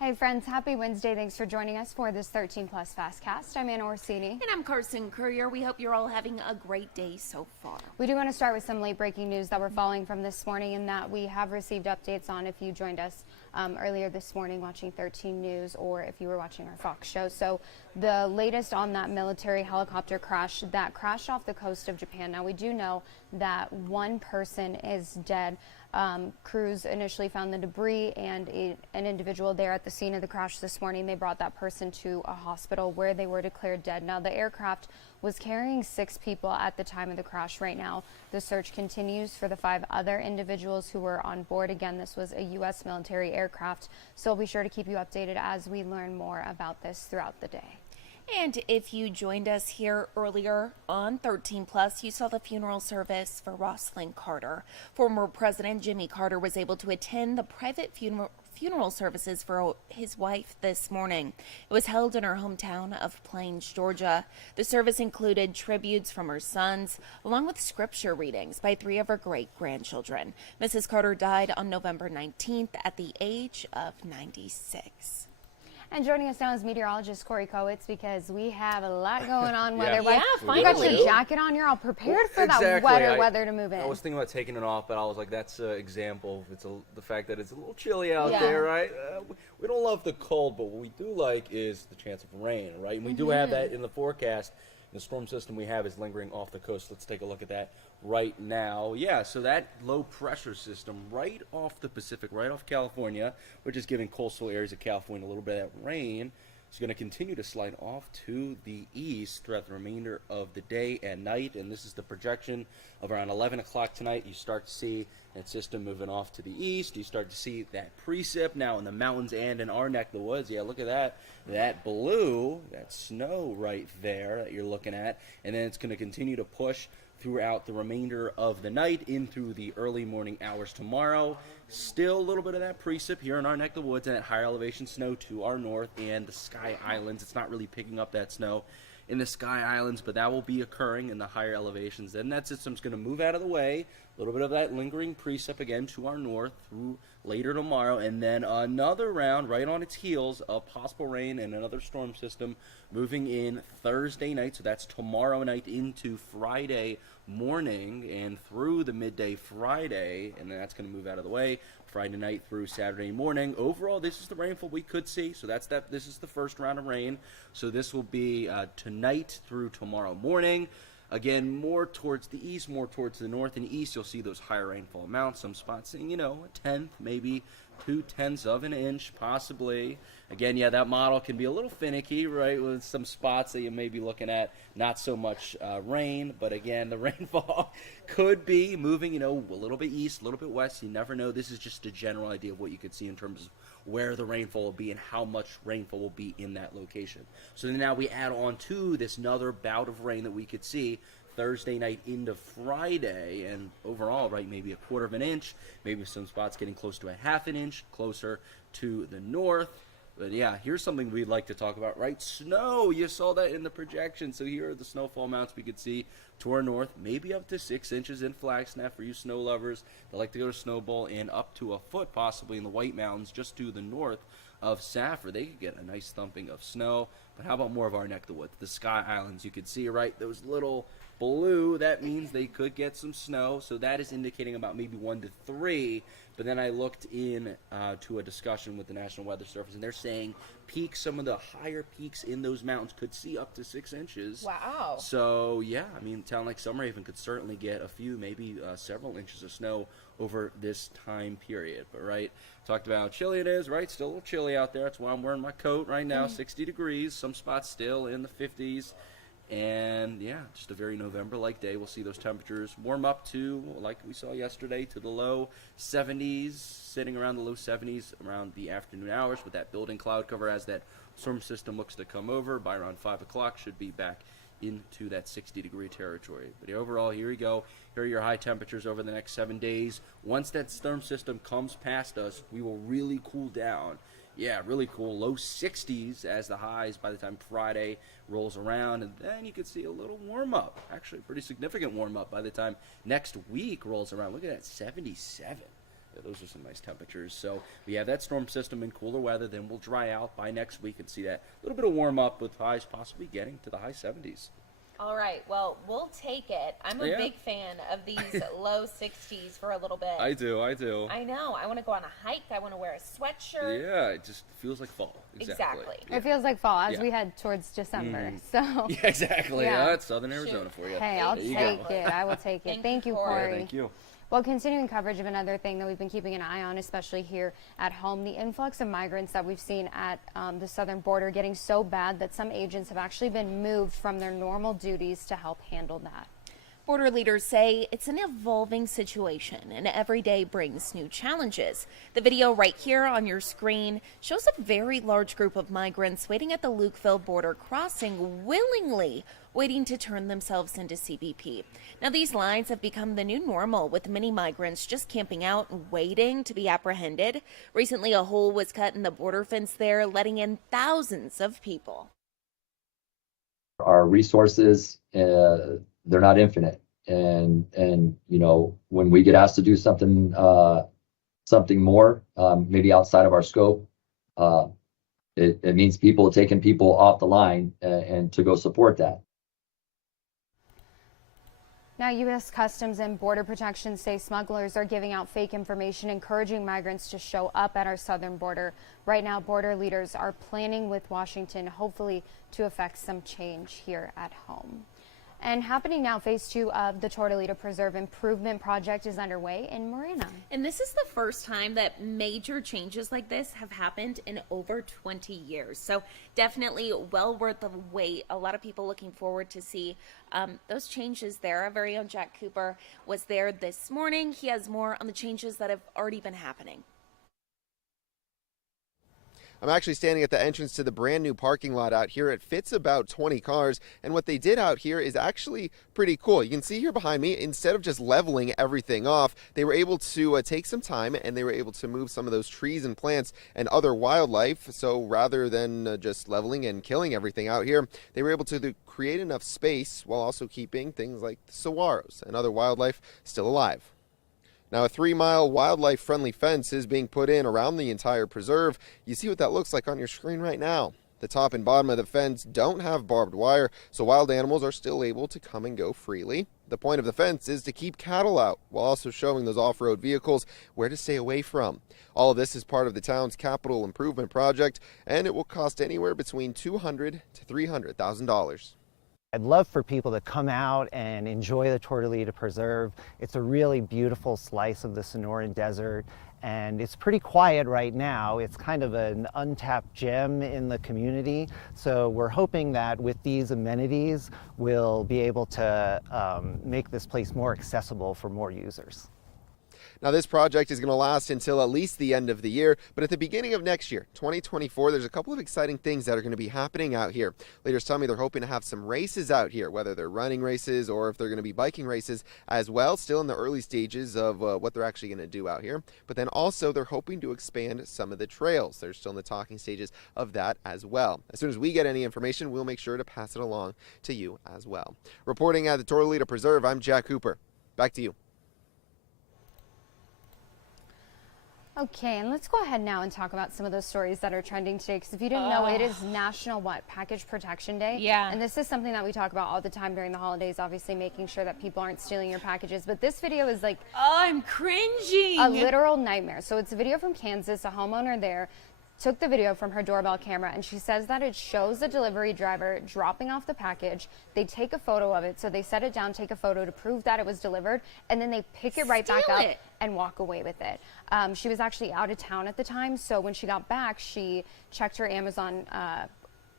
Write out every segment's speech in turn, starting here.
Hey friends, happy Wednesday. Thanks for joining us for this 13 Plus FastCast. I'm Anna Orsini. And I'm Carson Courier. We hope you're all having a great day so far. We do want to start with some late breaking news that we're following from this morning and that we have received updates on if you joined us earlier this morning watching 13 News or if you were watching our Fox show. So the latest on that military helicopter crash that crashed off the coast of Japan. Now we do know that one person is dead. Crews initially found the debris and an individual there at the scene of the crash this morning. They brought that person to a hospital where they were declared dead. Now, the aircraft was carrying 6 people at the time of the crash. Right now, the search continues for the 5 other individuals who were on board. Again, this was a U.S. military aircraft, so we'll be sure to keep you updated as we learn more about this throughout the day. And if you joined us here earlier on 13 Plus, you saw the funeral service for Rosalynn Carter. Former President Jimmy Carter was able to attend the private funeral services for his wife this morning. It was held in her hometown of Plains, Georgia. The service included tributes from her sons, along with scripture readings by 3 of her great-grandchildren. Mrs. Carter died on November 19th at the age of 96. And joining us now is meteorologist Corey Kowitz because we have a lot going on weather-wise. Yeah, you got your finally. jacket on. You're all prepared for Exactly. that weather to move in. I was thinking about taking it off, but I was like, that's an example. It's the fact that it's a little chilly out Yeah. there, right? We don't love the cold, but what we do like is the chance of rain, right? And we do have that in the forecast. The storm system we have is lingering off the coast. Let's take a look at that right now. Yeah, so that low pressure system right off the Pacific, right off California, which is giving coastal areas of California a little bit of that rain, is going to continue to slide off to the east throughout the remainder of the day and night. And this is the projection of around 11 o'clock tonight. You start to see that system moving off to the east. You start to see that precip now in the mountains and in our neck of the woods. Yeah, look at that. That blue, that snow right there that you're looking at. And then it's going to continue to push throughout the remainder of the night in through the early morning hours tomorrow. Still a little bit of that precip here in our neck of the woods and that higher elevation snow to our north and the Sky Islands. It's not really picking up that snow in the Sky Islands, but that will be occurring in the higher elevations. Then that system's going to move out of the way. A little bit of that lingering precip again to our north through later tomorrow, and then another round right on its heels of possible rain and another storm system moving in Thursday night. So that's tomorrow night into Friday morning and through the midday Friday, and then that's going to move out of the way Friday night through Saturday morning. Overall, this is the rainfall we could see. So that's that. This is the first round of rain. So this will be tonight through tomorrow morning. Again, more towards the east, more towards the north and east, you'll see those higher rainfall amounts. Some spots seeing, a tenth, maybe 2/10 of an inch, possibly. Again, yeah, that model can be a little finicky, right, with some spots that you may be looking at not so much rain. But again, the rainfall could be moving, a little bit east, a little bit west. You never know. This is just a general idea of what you could see in terms of where the rainfall will be and how much rainfall will be in that location. So then now we add on to this another bout of rain that we could see Thursday night into Friday, and overall, right, maybe a quarter of an inch, maybe some spots getting close to a half an inch, closer to the north. But yeah, here's something we'd like to talk about, right? Snow. You saw that in the projection. So here are the snowfall amounts we could see to our north, maybe up to 6 inches in Flagstaff for you snow lovers that like to go to Snowball, and up to a foot possibly in the White Mountains just to the north of Safford. They could get a nice thumping of snow. But how about more of our neck of the woods? The Sky Islands, you could see, right, those little blue, that means they could get some snow. So that is indicating about maybe 1 to 3. But then I looked in to a discussion with the National Weather Service, and they're saying peaks, some of the higher peaks in those mountains could see up to 6 inches. Wow. So, yeah, I mean, a town like Summerhaven could certainly get a few, maybe several inches of snow over this time period. But, right, talked about how chilly it is, right? Still a little chilly out there. That's why I'm wearing my coat right now, 60 degrees. Some spots still in the 50s. And, yeah, just a very November-like day. We'll see those temperatures warm up to, like we saw yesterday, to the low 70s, sitting around the low 70s around the afternoon hours with that building cloud cover as that storm system looks to come over. By around 5 o'clock, should be back into that 60-degree territory. But overall, here we go. Here are your high temperatures over the next 7 days. Once that storm system comes past us, we will really cool down. Yeah, really cool. Low 60s as the highs by the time Friday rolls around. And then you could see a little warm-up. Actually, a pretty significant warm-up by the time next week rolls around. Look at that, 77. those are some nice temperatures. So we have that storm system in cooler weather. Then we'll dry out by next week and see that little bit of warm up with highs possibly getting to the high 70s. All right, well, we'll take it. I'm a big fan of these low 60s for a little bit. I do. I know. I want to go on a hike. I want to wear a sweatshirt. Yeah, it just feels like fall. Exactly. Yeah. It feels like fall as we head towards December. So Yeah, exactly. Yeah. That's Southern Arizona for you. hey, I'll There you take go. it. I will take it. Thank you, you, Corey. Corey. Yeah, thank you. Well, continuing coverage of another thing that we've been keeping an eye on, especially here at home, the influx of migrants that we've seen at the southern border getting so bad that some agents have actually been moved from their normal duties to help handle that. Border leaders say it's an evolving situation and every day brings new challenges. The video right here on your screen shows a very large group of migrants waiting at the Lukeville border crossing, willingly waiting to turn themselves into CBP. Now, these lines have become the new normal, with many migrants just camping out and waiting to be apprehended. Recently, a hole was cut in the border fence there, letting in thousands of people. Our resources, they're not infinite. And you know, when we get asked to do something more, maybe outside of our scope, it means taking people off the line and to go support that. Now, U.S. Customs and Border Protection say smugglers are giving out fake information, encouraging migrants to show up at our southern border. Right now, border leaders are planning with Washington, hopefully, to effect some change here at home. And happening now, phase 2 of the Tortolita Preserve Improvement Project is underway in Marina. And this is the first time that major changes like this have happened in over 20 years. So definitely well worth the wait. A lot of people looking forward to see those changes there. Our very own Jack Cooper was there this morning. He has more on the changes that have already been happening. I'm actually standing at the entrance to the brand new parking lot out here. It fits about 20 cars, and what they did out here is actually pretty cool. You can see here behind me, instead of just leveling everything off, they were able to take some time and they were able to move some of those trees and plants and other wildlife. So rather than just leveling and killing everything out here, they were able to create enough space while also keeping things like the saguaros and other wildlife still alive. Now, a 3-mile wildlife-friendly fence is being put in around the entire preserve. You see what that looks like on your screen right now. The top and bottom of the fence don't have barbed wire, so wild animals are still able to come and go freely. The point of the fence is to keep cattle out, while also showing those off-road vehicles where to stay away from. All of this is part of the town's capital improvement project, and it will cost anywhere between $200,000 to $300,000. I'd love for people to come out and enjoy the Tortolita Preserve. It's a really beautiful slice of the Sonoran Desert, and it's pretty quiet right now. It's kind of an untapped gem in the community. So we're hoping that with these amenities, we'll be able to make this place more accessible for more users. Now, this project is going to last until at least the end of the year, but at the beginning of next year, 2024, there's a couple of exciting things that are going to be happening out here. Leaders tell me they're hoping to have some races out here, whether they're running races or if they're going to be biking races as well, still in the early stages of what they're actually going to do out here. But then also they're hoping to expand some of the trails. They're still in the talking stages of that as well. As soon as we get any information, we'll make sure to pass it along to you as well. Reporting at the Tortolita Preserve, I'm Jack Cooper. Back to you. Okay, and let's go ahead now and talk about some of those stories that are trending today, because if you didn't know, it is National Package Protection Day. Yeah. And this is something that we talk about all the time during the holidays, obviously making sure that people aren't stealing your packages. But this video is like I'm cringing. a literal nightmare. So it's a video from Kansas. A homeowner there took the video from her doorbell camera, and she says that it shows the delivery driver dropping off the package. They take a photo of it, so they set it down, take a photo to prove that it was delivered, and then they pick it right back up and walk away with it. She was actually out of town at the time, so when she got back, she checked her Amazon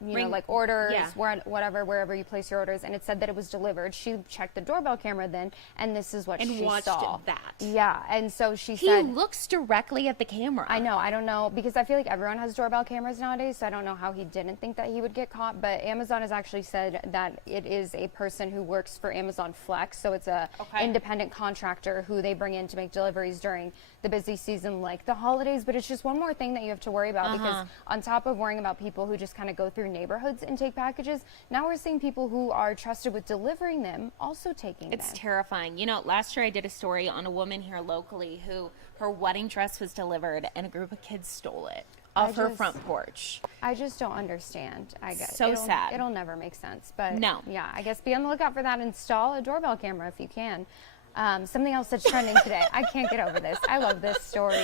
like orders, wherever you place your orders, and it said that it was delivered. She checked the doorbell camera then, and this is what she watched saw. that. Yeah, and so she He said, looks directly at the camera. I know, I don't know, because I feel like everyone has doorbell cameras nowadays, so I don't know how he didn't think that he would get caught, but Amazon has actually said that it is a person who works for Amazon Flex, so it's a independent contractor who they bring in to make deliveries during the busy season like the holidays. But it's just one more thing that you have to worry about, because on top of worrying about people who just kind of go through through neighborhoods and take packages. Now we're seeing people who are trusted with delivering them also taking It's them. terrifying. You know, last year I did a story on a woman here locally who her wedding dress was delivered and a group of kids stole it off her front porch. I just don't understand. I guess So sad. It'll never make sense. But No. yeah, I guess be on the lookout for that. Install a doorbell camera if you can. Something else that's trending today. I can't get over this. I love this story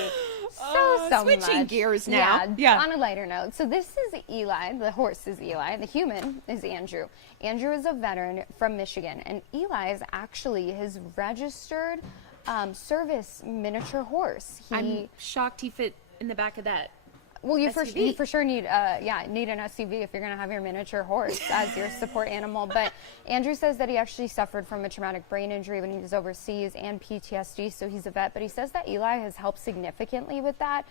so switching much. gears now. Yeah. Yeah. On a lighter note. So this is Eli. The horse is Eli. The human is Andrew. Andrew is a veteran from Michigan, and Eli is actually his registered service miniature horse. I'm shocked he fit in the back of that. Well, you SUV. for sure need need an SUV if you're going to have your miniature horse as your support animal. But Andrew says that he actually suffered from a traumatic brain injury when he was overseas and PTSD, so he's a vet. But he says that Eli has helped significantly with that.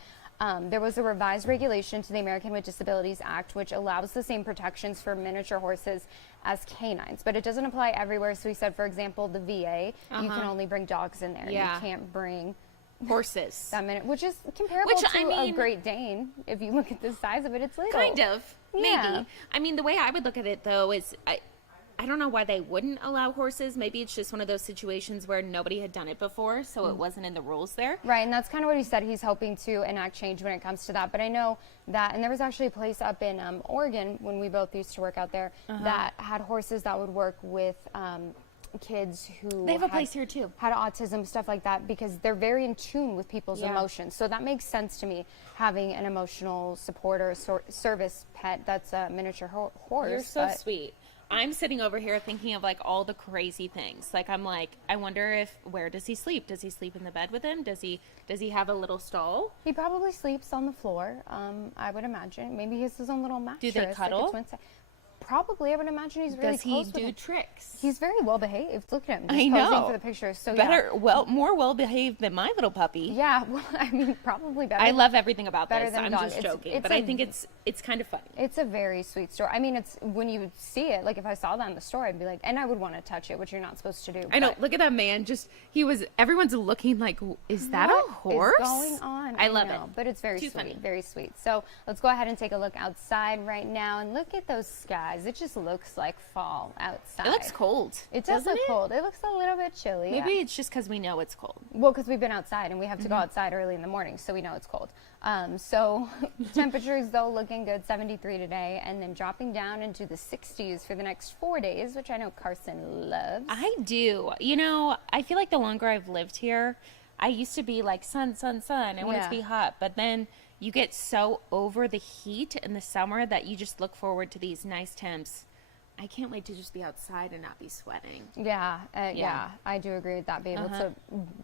There was a revised regulation to the American with Disabilities Act, which allows the same protections for miniature horses as canines, but it doesn't apply everywhere. So he said, for example, the VA, you can only bring dogs in there. Yeah. You can't bring Horses. that minute, which is comparable Which, to I a mean- Great Dane. If you look at the size of it, it's little. Kind of. Yeah. Maybe. I mean, the way I would look at it, though, is I don't know why they wouldn't allow horses. Maybe it's just one of those situations where nobody had done it before, so it wasn't in the rules there. Right, and that's kind of what he said. He's hoping to enact change when it comes to that. But I know that, and there was actually a place up in Oregon when we both used to work out there that had horses that would work with kids who They have a place here, too. had autism, stuff like that, because they're very in tune with people's Yeah. emotions. So that makes sense to me, having an emotional support or service pet that's a miniature horse. You're so but- sweet. I'm sitting over here thinking of like all the crazy things. Like I'm like, I wonder where does he sleep? Does he sleep in the bed with him? Does he have a little stall? He probably sleeps on the floor, I would imagine. Maybe he has his own little mattress. they like a cuddle? twin size. Probably, I would imagine he's really Does he close with do him. tricks? He's very well behaved. Look at him. I He's know. posing for the picture. So Better, more well behaved than my little puppy. Yeah, well, I mean, probably better. I love everything about better this. than a I'm dog. just It's- joking, it's but a- I think it's kind of funny. It's a very sweet story. I mean, it's when you see it, like if I saw that in the store, I'd be like, and I would want to touch it, which you're not supposed to do. I know. but Look at that man. Everyone's looking like, is that what a horse? is going on? I love know, it. But it's very Too sweet, funny. very sweet. So let's go ahead and take a look outside right now and look at those skies. It just looks like fall outside. It looks cold. It does doesn't look cold. It looks a little bit chilly. Maybe yeah. it's just because we know it's cold. Well, because we've been outside and we have to go outside early in the morning, so we know it's cold. So temperatures, though, looking good, 73 today, and then dropping down into the 60s for the next 4 days, which I know Carson loves. I do. You know, I feel like the longer I've lived here, I used to be like sun. I want it Yeah. to be hot, but then you get so over the heat in the summer that you just look forward to these nice temps. I can't wait to just be outside and not be sweating. Yeah, Yeah. I do agree with that. Be able to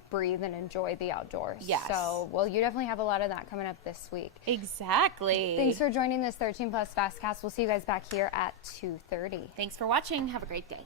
breathe and enjoy the outdoors. Yes. So, well, you definitely have a lot of that coming up this week. Exactly. Thanks for joining this 13 Plus FastCast. We'll see you guys back here at 2:30. Thanks for watching. Have a great day.